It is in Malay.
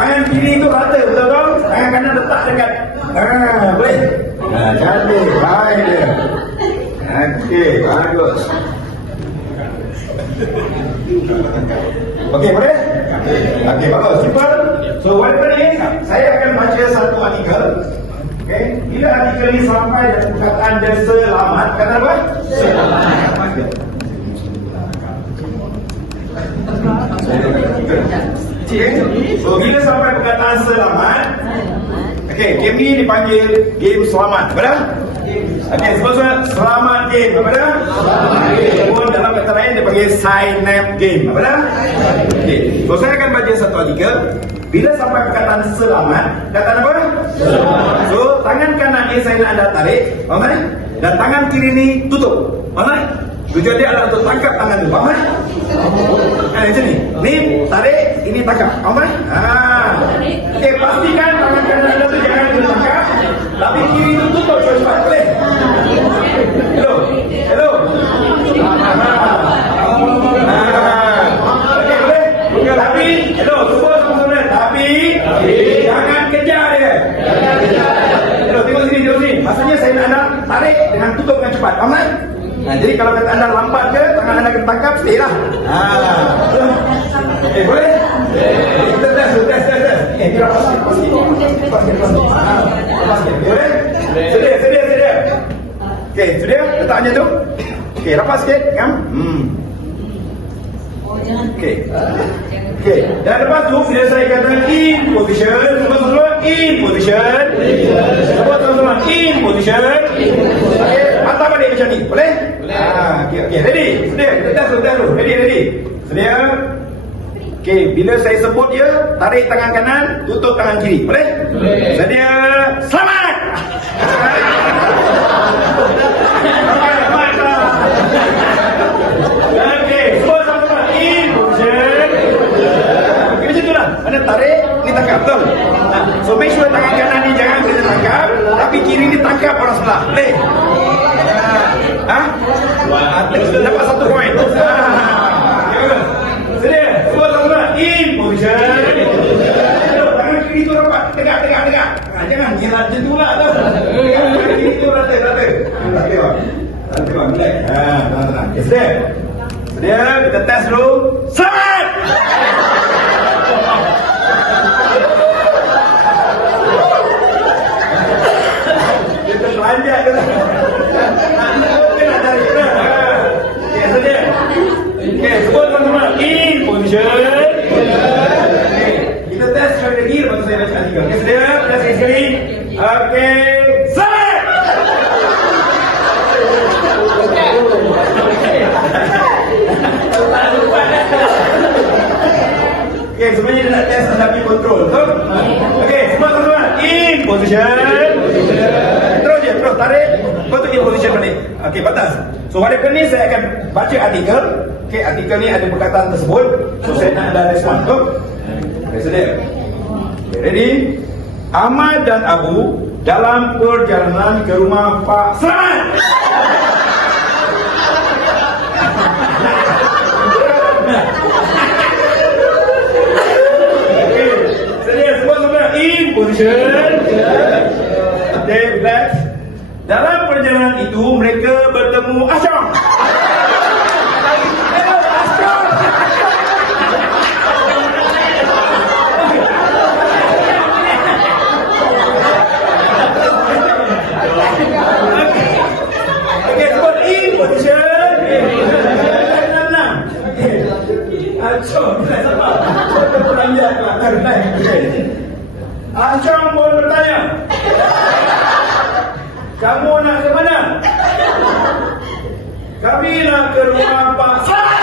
tangan kiri itu rata, betul-betul? Tangan kanan letak dekat. Boleh? Cantik, baik dia. Okey, bagus. Okey, boleh? Okey, bagus. Simple. So, what happen is, saya akan baca satu artikel. Okey, bila artikel ini sampai perkataan dan selamat, kata apa? Selamat. So, bila sampai perkataan selamat, okey, game ni dipanggil game selamat, betul? Okey, sebab selamat game, betul? Ataupun dalam kata lain dipanggil sign name game, betul? Okey, so saya akan baca satu artikel. Bila sampai perkataan selamat, kata apa? Selamat. So, tangan kanan ni saya nak anda tarik, faham tak? Dan tangan kiri ni tutup, faham tak? Tujuan dia adalah untuk tangkap tangan tu, faham tak? Macam ni. Ni tarik, ini tangkap, faham tak? Okey, pastikan tangan kanan anda tu jangan tangkap, tapi kiri tu tutup cepat, boleh? Hello. Hello. Okey, boleh? Tapi, hello, semua sama-sama. Tapi, jangan kejar dia. Hello, tengok sini. Maksudnya saya nak anda tarik dengan tutup dengan cepat, faham tak? Jadi kalau kata anda lambat ke, tangan anda kena tangkap, stay lah. Okey, boleh? Kita test. Kira pasti. Boleh? Sedia. Okey, sudah? Letaknya tu. Okey, rapat sikit, kan? Okey. Dan lepas tu, bila saya kata in position, semua in position. Semua in position. Okey, mata balik macam ni, boleh? Okey, ready? Sedia? Kita test dulu. Ready? Sedia? Okey, bila saya sebut dia, tarik tangan kanan, tutup tangan kiri, boleh? Sedia? Selamat! Okey, semua sama-sama in position. Okey, macam tu lah. Mana tarik, ni tangkap, betul? So make sure tangan kanan ni jangan kena tangkap, tapi kiri ni tangkap orang sebelah, boleh? Dapat satu poin. Sedia? Semua sama-sama in position. Tangan kiri tu rapat, tegak. Jangan nyelat macam tu lah. Tangan kiri tu rata. Relax. Tenang. Sedia? Kita test dulu. Selamat! Kita telanjak ke tak? Kita nak cari ke tak? Okey, sedia? Okey, semua teman-teman in position. Okey, kita test sekali lagi lepas tu saya baca artikel. Okey, sedia? Test sekali. Okey, selamat! Okey, sebenarnya dia nak test tetapi kontrol, betul? Okey, semua teman-teman in position. Terus tarik, lepas tu in position balik. Okey, batas. So pada kali ni saya akan baca artikel. Okey, artikel ni ada perkataan tersebut. So saya nak ada respon, betul? Okey, sedia? Okay, ready? Ahmad dan Abu dalam perjalanan ke rumah Pak Selamat. Okey, sedia? Semua in position. Okay, relax. Dalam perjalanan itu mereka bertemu Asyam. Okey, sebut in position. Asyam, sabar. Terperanjat lah. Asyam pun bertanya, kamu nak ke mana? Kami nak ke rumah Pak Selamat.